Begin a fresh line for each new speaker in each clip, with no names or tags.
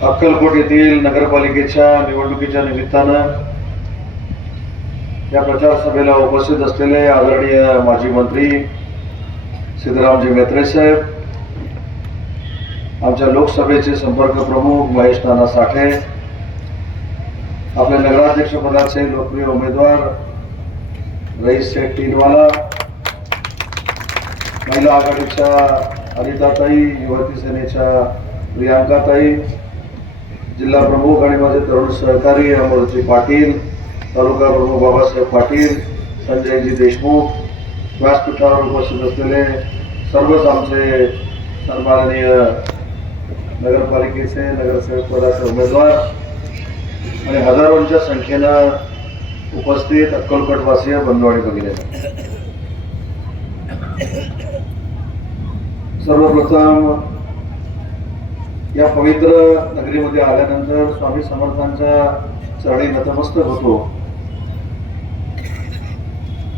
अक्कलकोट येथील नगरपालिकेच्या निवडणुकीच्या निमित्तानं या प्रचार सभेला उपस्थित असलेले आदरणीय माजी मंत्री सिद्धरामजी मेत्रे साहेब आमच्या लोकसभेचे संपर्क प्रमुख महेश नाना साठे आपल्या नगराध्यक्ष पदाचे लोकप्रिय उमेदवार रईस शेठ टीनवाला महिला आघाडीच्या अनिताताई युवती सेनेच्या प्रियांकाताई जिल्हा प्रमुख आणि माझे तरुण सहकारी अमरजी पाटील तालुका प्रमुख बाबासाहेब पाटील संजयजी देशमुख व्यासपीठावर उपस्थित असलेले सर्वच आमचे सन्माननीय नगरपालिकेचे नगरसेवक पदाचे उमेदवार आणि हजारोंच्या संख्येनं उपस्थित अक्कलकोटवासीय बंधू बघितले सर्वप्रथम या पवित्र नगरीमध्ये आल्यानंतर स्वामी समर्थांच्या चरणी नतमस्तक होतो.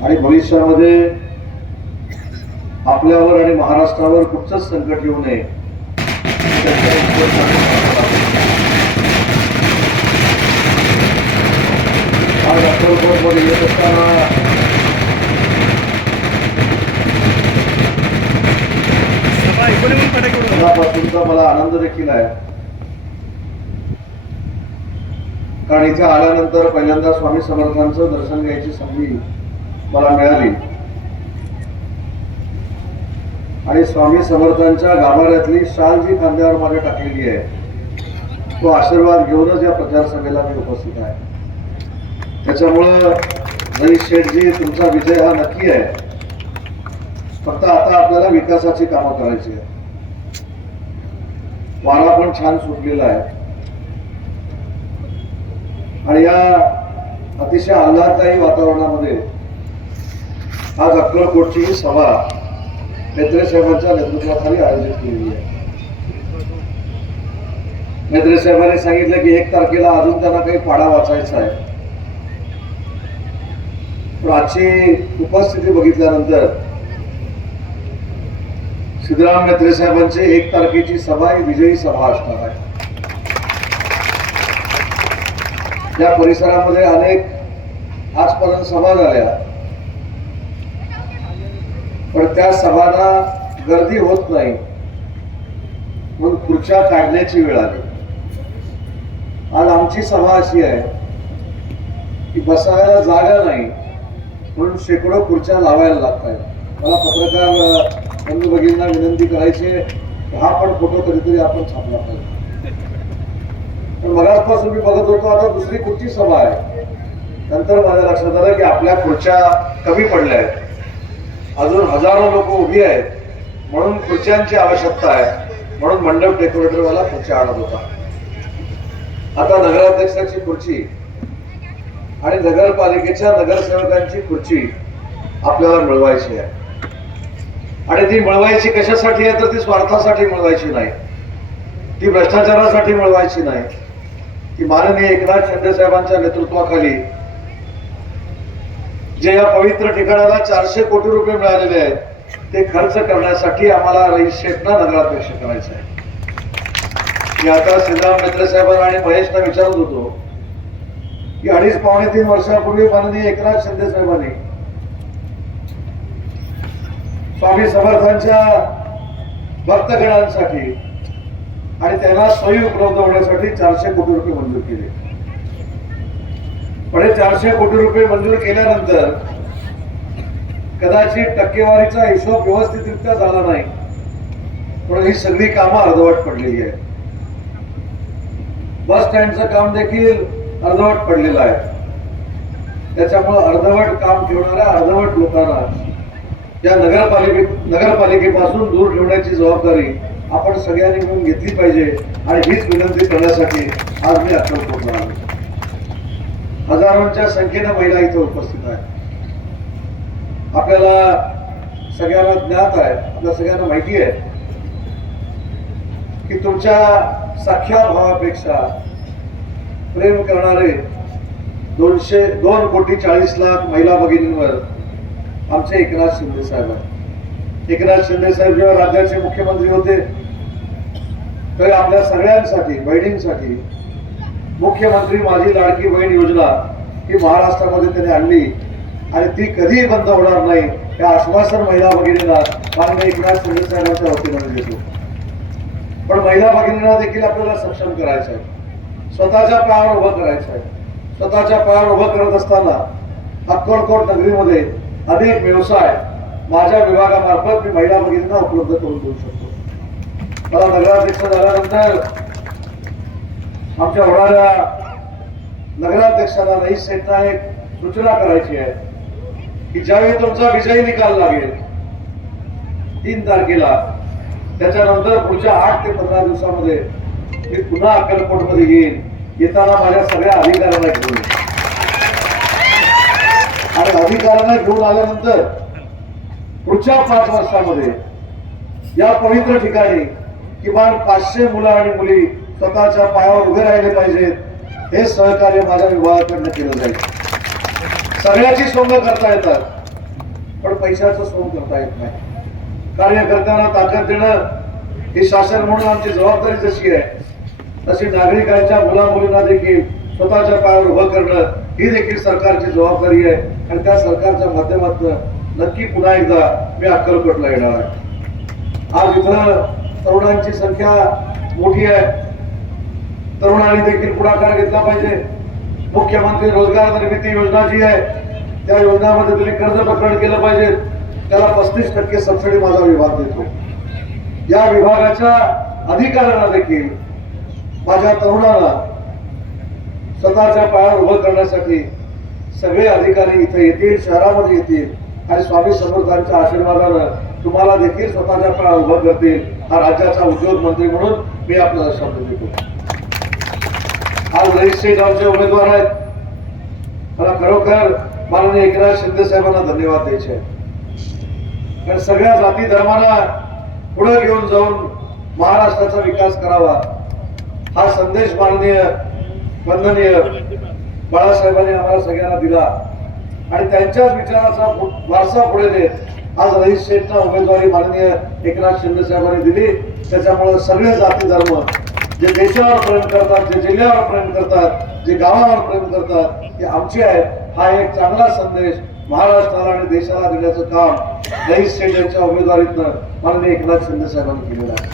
आणि भविष्यामध्ये आपल्यावर आणि महाराष्ट्रावर कुठचंच संकट येऊ नये. आज अक्कलकोटमध्ये येत असताना तुमचा मला आनंद देखील आहे. कारण इथे आल्यानंतर पहिल्यांदा स्वामी समर्थांचं दर्शन घ्यायची संधी मला मिळाली. आणि स्वामी समर्थांच्या गाभाऱ्यातली शाल जी खांद्यावर माझ्या टाकलेली आहे. तो आशीर्वाद घेऊनच या प्रचार सभेला मी उपस्थित आहे. त्याच्यामुळं जरी शेठजी तुमचा विजय हा नक्की आहे. फक्त आता आपल्याला विकासाची कामं करायची आहे वारा पण छान सुटलेला आहे. आणि या अतिशय आल्हाददायी वातावरणामध्ये आज अक्कलकोटची ही सभा मेत्रे साहेबांच्या नेतृत्वाखाली आयोजित केलेली आहे. मेत्रे साहेबांनी सांगितलं की एक तारखेला अजून त्यांना काही पाडा वाचायचा आहे. पण आजची उपस्थिती बघितल्यानंतर सिद्धराम मेत्रे साहेबांची एक तारखेची सभा ही विजयी सभा असणार आहे. त्या परिसरामध्ये अनेक आजपर्यंत सभा झाल्या. पण त्या सभांना गर्दी होत नाही. म्हणून खुर्च्या काढण्याची वेळ आली. आज आमची सभा अशी आहे की बसायला जागा नाही म्हणून शेकडो खुर्च्या लावायला लागत आहेत मला पत्रकार बंधू भगिनींना विनंती करायची आहे हा पण फोटो कधीतरी आपण छापला पाहिजे. पण मगाचपासून मी बघत होतो आता दुसरी कुठची सभा आहे? नंतर माझ्या लक्षात आलं की आपल्या खुर्च्या कमी पडल्या आहेत. अजून हजारो लोक उभी आहेत. म्हणून खुर्च्यांची आवश्यकता आहे. म्हणून मंडप डेकोरेटरवाला खुर्च्या आणत होता. आता नगराध्यक्षाची खुर्ची आणि नगरपालिकेच्या नगरसेवकांची खुर्ची आपल्याला मिळवायची आहे. आणि ती मिळवायची कशासाठी आहे तर ती स्वार्थासाठी मिळवायची नाही. ती भ्रष्टाचारासाठी मिळवायची नाही. ती माननीय एकनाथ शिंदे साहेबांच्या नेतृत्वाखाली जे या पवित्र ठिकाणाला चारशे कोटी रुपये मिळालेले आहेत ते खर्च करण्यासाठी आम्हाला रईस शेठना नगराध्यक्ष करायचं आहे. मी आता सिद्धराम मित्र साहेबांना आणि महेशना विचारत होतो की अडीच पावणे तीन वर्षापूर्वी माननीय एकनाथ शिंदे साहेबांनी स्वामी समर्थांच्या भक्तगणांसाठी आणि त्यांना सोयी उपलब्ध होण्यासाठी चारशे कोटी रुपये मंजूर केले. पण हे चारशे कोटी रुपये मंजूर केल्यानंतर कदाचित टक्केवारीचा हिशोब व्यवस्थितरित्या झाला नाही. पण ही सगळी कामं अर्धवट पडलेली आहे बस स्टँडचं काम देखील अर्धवट पडलेलं आहे. त्याच्यामुळे अर्धवट काम ठेवणाऱ्या अर्धवट लोकांना या नगरपालिके नगरपालिकेपासून दूर ठेवण्याची जबाबदारी आपण सगळ्यांनी मिळून घेतली पाहिजे आणि हीच विनंती करण्यासाठी आज मी अक्कलकोटला आलो हजारोंच्या संख्येनं महिला इथं उपस्थित आहेत. आपल्याला सगळ्यांना ज्ञात आहे आपल्या सगळ्यांना माहिती आहे की तुमच्या सख्या भावापेक्षा प्रेम करणारे दोनशे दोन कोटी चाळीस लाख महिला भगिनींवर आमचे एकनाथ शिंदे साहेब आहेत. एकनाथ शिंदे साहेब जेव्हा राज्याचे मुख्यमंत्री होते तर आपल्या सगळ्यांसाठी बहिणींसाठी मुख्यमंत्री माझी लाडकी बहीण योजना ही महाराष्ट्रामध्ये त्यांनी आणली आणि ती कधीही बंद होणार नाही हे आश्वासन महिला भगिनींना मान्य एकनाथ शिंदे साहेबांच्या वतीने देतो. पण महिला भगिनींना देखील आपल्याला सक्षम करायचं आहे. स्वतःच्या पायावर उभं करायचं आहे. स्वतःच्या पायावर उभं करत असताना अक्कलकोट नगरीमध्ये अनेक व्यवसाय माझ्या विभागामार्फत मी महिला भगिनींना उपलब्ध करून देऊ शकतो. मला नगराध्यक्ष झाल्यानंतर आमच्या होणाऱ्या नगराध्यक्षाला रईस सेठना एक सूचना करायची आहे की ज्यावेळी तुमचा विजयी निकाल लागेल तीन तारखेला त्याच्यानंतर पुढच्या आठ ते पंधरा दिवसामध्ये मी पुन्हा अक्कलकोटमध्ये येईन येताना माझ्या सगळ्या अधिकाऱ्यांना घेऊन आणि अधिकारांना घेऊन आल्यानंतर पुढच्या पाच वर्षामध्ये या पवित्र ठिकाणी किमान पाचशे मुलं आणि मुली स्वतःच्या पायावर उभे राहिले पाहिजेत. हे सहकार्य माझ्या विभागाकडनं केलं जाईल. सगळ्याची सोंग करता येतात पण पैशाचं सोंग करता येत नाही. कार्यकर्त्यांना ताकद देणं ही शासन म्हणून आमची जबाबदारी जशी आहे तशी नागरिकांच्या मुला मुलींना देखील स्वतःच्या पायावर उभं करणं ही देखील सरकारची जबाबदारी आहे. आणि त्या सरकारच्या माध्यमातून नक्की पुन्हा एकदा मी अक्कलकोटला येणार आहे. आज इथं तरुणांची संख्या मोठी आहे. तरुणांनी देखील पुढाकार घेतला पाहिजे. मुख्यमंत्री रोजगार निर्मिती योजना जी आहे त्या योजनामध्ये तुम्ही कर्ज प्रकरण केलं पाहिजे. त्याला पस्तीस टक्के सबसिडी माझा विभाग देतो. या विभागाच्या अधिकाऱ्यांना देखील माझ्या तरुणाला स्वतःच्या पायावर उभं करण्यासाठी सगळे अधिकारी इथे येतील शहरामध्ये येतील आणि स्वामी समर्थांच्या आशीर्वादानं तुम्हाला देखील स्वतःच्या पाया उभं करतील. हा राज्याचा उद्योग मंत्री म्हणून मी आपल्याला शब्द देतो. आज रजिस्ट्री गावचे उमेदवार आहेत. मला खरोखर माननीय एकनाथ शिंदे साहेबांना धन्यवाद द्यायचे आहेत. कारण सगळ्या जाती धर्माला पुढे घेऊन जाऊन महाराष्ट्राचा विकास करावा. हा संदेश माननीय वंदनीय बाळासाहेबांनी आम्हाला सगळ्यांना दिला. आणि त्यांच्याच विचाराचा वारसा पुढे देत आज रईस शेठना उमेदवारी माननीय एकनाथ शिंदे साहेबांनी दिली. त्याच्यामुळे सगळे जाती धर्म जे देशावर प्रेम करतात जे जिल्ह्यावर प्रेम करतात जे गावावर प्रेम करतात ते आमचे आहेत. हा एक चांगला संदेश महाराष्ट्राला आणि देशाला दिल्याचं काम रईस शेठ यांच्या उमेदवारीतनं माननीय एकनाथ शिंदे साहेबांनी केलेलं आहे.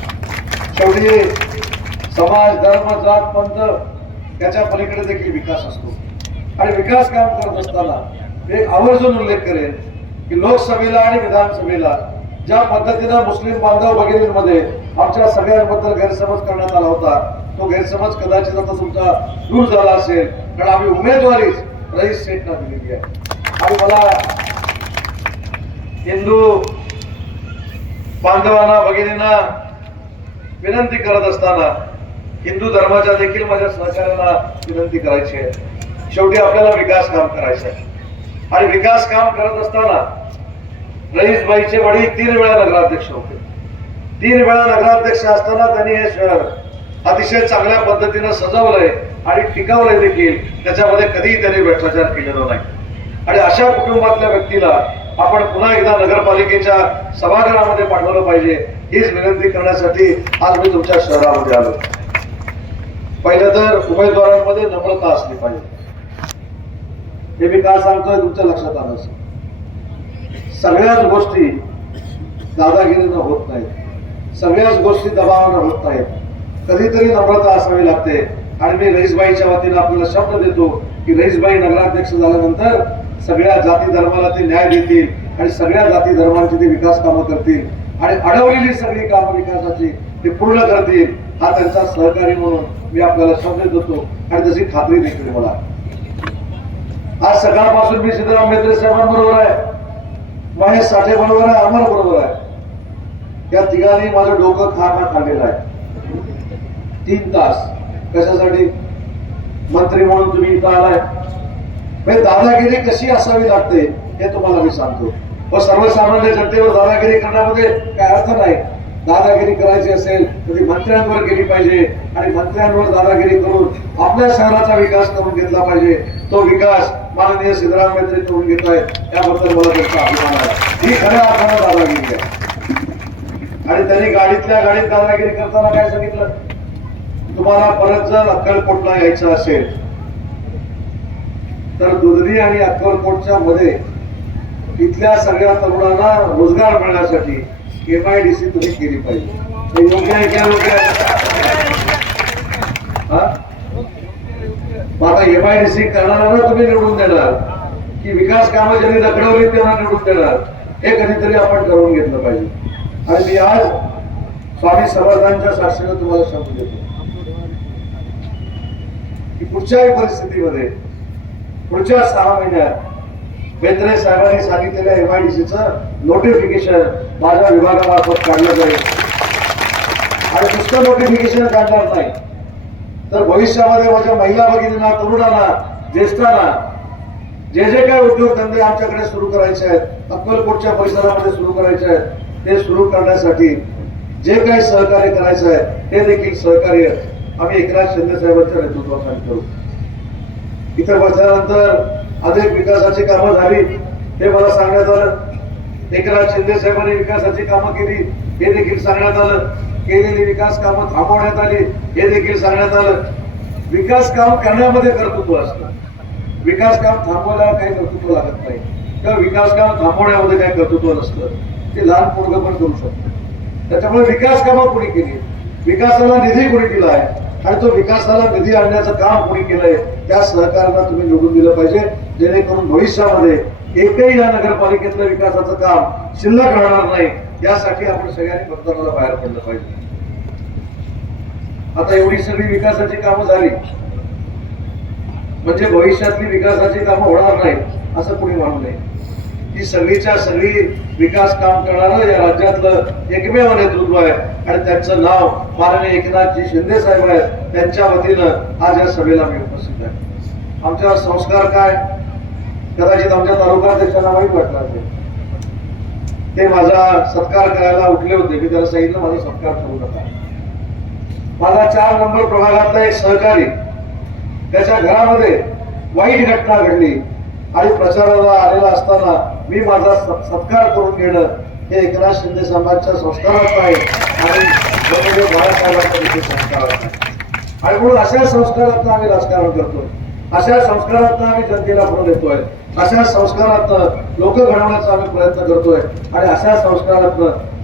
शेवटी समाज धर्म जात पंथ याच्या पलीकडे देखील विकास असतो. आणि विकास काम करत असताना मी एक आवर्जून उल्लेख करेन की लोकसभेला आणि विधानसभेला ज्या पद्धतीनं मुस्लिम बांधव भगिनींमध्ये आमच्या सगळ्यांबद्दल गैरसमज करण्यात आला होता तो गैरसमज कदाचित आता तुमचा दूर झाला असेल. कारण आम्ही उमेदवारीच रईस सेठना दिलेली आहे. आणि मला हिंदू बांधवांना भगिनींना विनंती करत असताना हिंदू धर्माच्या देखील माझ्या सहकार्याला विनंती करायची आहे. शेवटी आपल्याला विकास काम करायचं आहे आणि विकास काम करत असताना रईसबाईचे वडील तीन वेळा नगराध्यक्ष होते. तीन वेळा नगराध्यक्ष असताना त्यांनी हे शहर अतिशय चांगल्या पद्धतीनं सजवलंय आणि टिकवलंय देखील. त्याच्यामध्ये कधीही त्यांनी भ्रष्टाचार केलेला नाही. आणि अशा कुटुंबातल्या व्यक्तीला आपण पुन्हा एकदा नगरपालिकेच्या सभागृहामध्ये पाठवलं पाहिजे हीच विनंती करण्यासाठी आज मी तुमच्या शहरामध्ये आलो. पहिलं तर उमेदवारांमध्ये नम्रता असली पाहिजे. हे मी काय सांगतोय तुमच्या लक्षात आलं सगळ्याच गोष्टी दादागिरीनं होत नाहीत. सगळ्याच गोष्टी दबावानं होत नाहीत. कधीतरी नम्रता असावी लागते. आणि मी रईसबाईच्या वतीनं आपल्याला शब्द देतो की रईसबाई नगराध्यक्ष झाल्यानंतर सगळ्या जाती धर्माला ते न्याय देतील आणि सगळ्या जाती धर्मांची ते विकास कामं करतील. आणि अडवलेली सगळी कामं विकासाची ते पूर्ण करतील. हा त्यांचा सहकारी म्हणून मी आपल्याला शब्द देतो. आणि तशी खात्री देखील मला. आज सकाळपासून मी सिद्धराम आंबेडकर साहेबांबरोबर आहे. महेश साठे बरोबर आहे अमर बरोबर आहे. या तिघांनी माझं डोकं खा खा खाल्लेलं आहे. तीन तास. कशासाठी? मंत्री म्हणून तुम्ही इथं आलाय. म्हणजे दादागिरी कशी असावी लागते हे तुम्हाला मी सांगतो. व सर्वसामान्य जनतेवर दादागिरी करण्यामध्ये काय अर्थ नाही. दादागिरी करायची असेल तर ती मंत्र्यांवर केली पाहिजे. आणि मंत्र्यांवर दादागिरी करून आपल्या शहराचा विकास करून घेतला पाहिजे. तो विकास माननीय सिद्धराम करून घेत आहेत त्याबद्दल मला त्यांचा अभिमान आहे. ही खऱ्या अर्थानं दादागिरी आहे. आणि त्यांनी गाडीतल्या गाडीत दादागिरी करताना काय सांगितलं? तुम्हाला परत जर अक्कलकोटला यायचं असेल तर दुधनी आणि अक्कलकोटच्या मध्ये इथल्या सगळ्या तरुणांना रोजगार मिळण्यासाठी एम आय डी सी तुम्ही केली पाहिजे. योग्य आहे का योग्य आता एम आय डी सी करणाऱ्यांना तुम्ही निवडून देणार. की विकास कामं ज्यांनी रखडवली त्यांना निवडून देणार. हे कधीतरी आपण करून घेतलं पाहिजे. आणि मी आज स्वामी समर्थांच्या साक्षीनं तुम्हाला सांगू देतो. की पुढच्याही परिस्थितीमध्ये पुढच्या सहा महिन्यात बेंद्रे साहेबांनी सांगितलेल्या एमआयडीसीचं नोटिफिकेशन माझ्या विभागामार्फत काढलं जाईल. आणि नुसतं नोटिफिकेशन काढणार नाही. तर भविष्यामध्ये माझ्या महिला भगिनींना तरुणांना ज्येष्ठांना जे जे काही उद्योगधंदे आमच्याकडे सुरू करायचे आहेत अक्कलकोटच्या परिसरामध्ये सुरू करायचे आहेत ते सुरू करण्यासाठी जे काही सहकार्य करायचं आहे ते देखील सहकार्य आम्ही एकनाथ शिंदे साहेबांच्या नेतृत्वाखाली करू. इथं बसल्यानंतर अनेक विकासाची कामं झाली हे मला सांगण्यात आलं. एकनाथ शिंदे साहेबांनी विकासाची कामं केली हे देखील सांगण्यात आलं. केलेली विकास कामं थांबवण्यात आली हे देखील सांगण्यात आलं. विकास काम करण्यामध्ये कर्तृत्व असतं. विकास काम थांबवायला काही कर्तृत्व लागत नाही. किंवा विकास काम थांबवण्यामध्ये काही कर्तृत्व नसतं. ते लहान पोरगं पण करू शकतं. त्याच्यामुळे विकास कामं कोणी केली? विकासाला निधी कोणी दिला आहे? आणि तो विकासाला निधी आणण्याचं काम कोणी केलंय? त्या सहकारांना तुम्ही निवडून दिलं पाहिजे जेणेकरून भविष्यामध्ये एकही या नगरपालिकेतलं विकासाचं काम शिल्लक राहणार नाही यासाठी आपण सगळ्यांनी मतदानाला बाहेर पडलं पाहिजे. आता एवढी सगळी विकासाची कामं झाली. म्हणजे भविष्यातली विकासाची कामं होणार नाही असं कोणी मानू नये. ही सगळीच्या सगळी विकास काम करणारं या राज्यातलं एकमेव नेतृत्व आहे. आणि त्यांचं नाव माननीय एकनाथजी शिंदे साहेब आहेत त्यांच्या वतीनं आज या सभेला मी उपस्थित आहे. आमच्यावर संस्कार काय? कदाचित आमच्या तालुकाध्यक्षांना माहीत वाटणार नाही ते माझा सत्कार करायला उठले होते. मी त्याला सांगितलं माझा सत्कार करू नका. माझा चार नंबर प्रभागातला एक सहकारी त्याच्या घरामध्ये वाईट घटना घडली. आणि प्रचाराला आलेला असताना मी माझा स- सत्कार करून घेणं हे एकनाथ शिंदे समाजच्या संस्कारात आहे. आणि बाळासाहेबांचा संस्कारात आणि म्हणून अशा संस्कारात आम्ही राजकारण करतोय. अशा संस्कारात आम्ही जनतेला पुढे देतोय अशा संस्कारात लोक घडवण्याचा आम्ही प्रयत्न करतोय. आणि अशा संस्कारात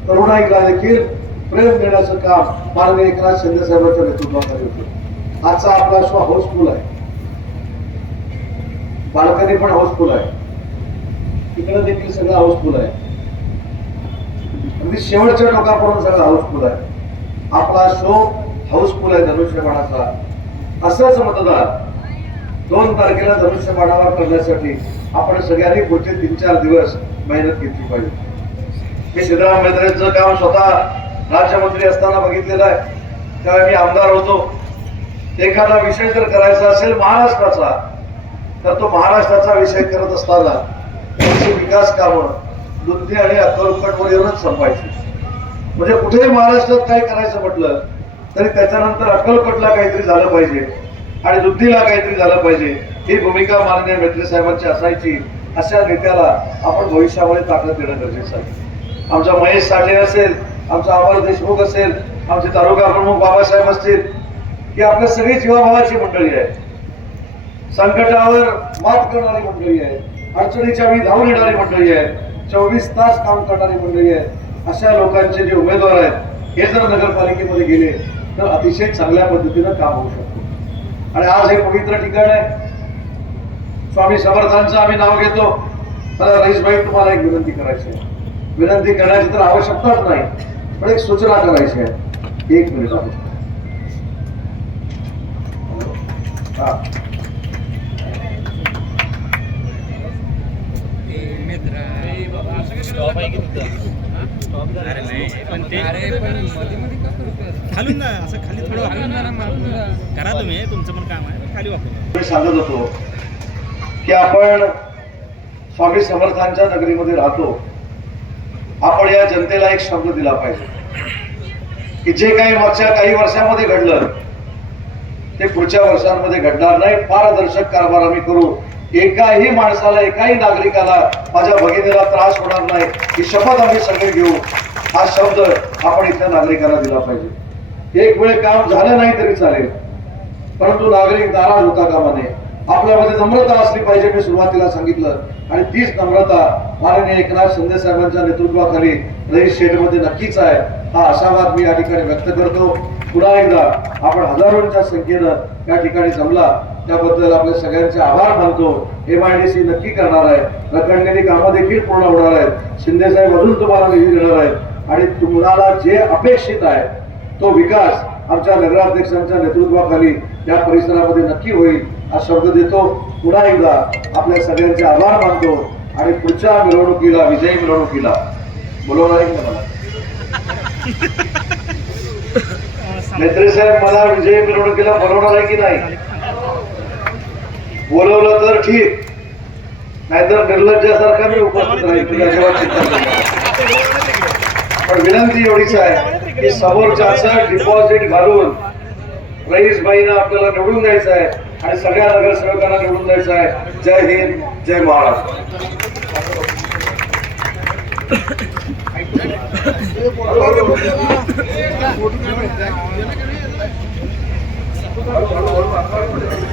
तरुणाईला देखील प्रेम देण्याचं काम माननीय एकनाथ शिंदे साहेबांच्या नेतृत्वाखाली होतं. आजचा आपला शो हाऊसफुल आहे बालकनी पण हाऊसफुल आहे. तिकडे देखील सगळं हाऊसफुल आहे. अगदी शेवटच्या टोकापर्यंत सगळं हाऊसफुल आहे. आपला शो हाऊसफुल आहे धनुष्यबाणाचा. असंच मतदार दोन तारखेला धनुष्यबाणावर करण्यासाठी आपण सगळ्यांनी पुढचे तीन चार दिवस मेहनत घेतली पाहिजे. मी सिद्धराम बेंद्रेचं काम स्वतः राज्यमंत्री असताना बघितलेलं आहे. त्यावेळी मी आमदार होतो. एखादा विषय जर करायचा असेल महाराष्ट्राचा तर तो महाराष्ट्राचा विषय करत असताना त्यांची विकास कामं दुधनी आणि अक्कलकोटवर येऊनच संपायची. म्हणजे कुठेही महाराष्ट्रात काही करायचं म्हटलं तरी त्याच्यानंतर अक्कलकोटला काहीतरी झालं पाहिजे आणि दुधनीला काहीतरी झालं पाहिजे. ही भूमिका माननीय मेत्रे साहेबांची असायची अशा नेत्याला आपण भविष्यामध्ये ताकद देणं गरजेचं आहे. आमचा महेश साठे असेल आमचा अमर देशमुख असेल आमचे तालुका प्रमुख बाबासाहेब असतील ही आपल्या सगळी जीवाभावाची मंडळी आहे. संकटावर मात करणारी मंडळी आहे. अडचणीच्या वेळी धावून येणारी मंडळी आहे. चोवीस तास काम करणारी मंडळी आहे. अशा लोकांचे जे उमेदवार आहेत हे जर नगरपालिकेमध्ये गेले तर अतिशय चांगल्या पद्धतीनं काम होऊ शकतो. आणि आज हे पवित्र ठिकाण आहे. स्वामी समर्थांचं आम्ही नाव घेतो. मला रईसभाई तुम्हाला एक विनंती करायची आहे. विनंती करण्याची तर आवश्यकताच नाही पण एक सूचना करायची आहे. एक मिनिट आहे हा
अरे नाही पण ते
अरे पण मध्ये मध्ये का करतोय?
खालून ना असं खाली थोडं. करा तुम्ही तुमचं पण काम आहे. खाली वापरून
मी सांगत होतो की आपण स्वामी समर्थांच्या नगरीमध्ये राहतो आपण या जनतेला एक शब्द दिला पाहिजे. की जे काही मागच्या काही वर्षामध्ये घडलं ते पुढच्या वर्षांमध्ये घडणार नाही. पारदर्शक कारभार आम्ही करू. एकाही माणसाला एकाही नागरिकाला माझ्या भगिनीला त्रास होणार नाही. ही शपथ आम्ही सगळे घेऊ. हा शब्द आपण इथल्या नागरिकांना दिला पाहिजे. एक वेळ काम झालं नाही तरी चालेल. परंतु नागरिक नाराज होता कामा नये. आपल्यामध्ये नम्रता असली पाहिजे मी सुरुवातीला सांगितलं. आणि तीच नम्रता माननीय एकनाथ शिंदे साहेबांच्या नेतृत्वाखाली रईस शेडमध्ये नक्कीच आहे. हा आशावाद मी या ठिकाणी व्यक्त करतो. पुन्हा एकदा आपण हजारोंच्या संख्येनं या ठिकाणी जमला त्याबद्दल आपल्या सगळ्यांचे आभार मानतो. एम आय डी सी नक्की करणार आहे. रखडलेली कामं देखील पूर्ण होणार आहेत. शिंदे साहेब अजून तुम्हाला निधी देणार आहेत. आणि तुम्हाला जे अपेक्षित आहे तो विकास आमच्या नगराध्यक्षांच्या नेतृत्वाखाली या परिसरामध्ये नक्की होईल. हा शब्द देतो. पुन्हा एकदा आपल्या सगळ्यांचे आभार मानतो आणि पुढच्या मिरवणुकीला विजयी मिरवणुकीला. बोलवणार आहे का मला. मेत्री साहेब मला विजयी मिरवणुकीला बोलवणार आहे की नाही? बोलवलं तर ठीक. नाहीतर निर्लज्जासारखा मी उपस्थित राहील. चिंता पण विनंती एवढीच आहे की समोरच्याचं डिपॉझिट घालून रईस बाईना आपल्याला निवडून द्यायचं आहे. आणि सगळ्या नगरसेवकांना निवडून द्यायचं आहे. जय हिंद जय महाराष्ट्र.
हळूहळू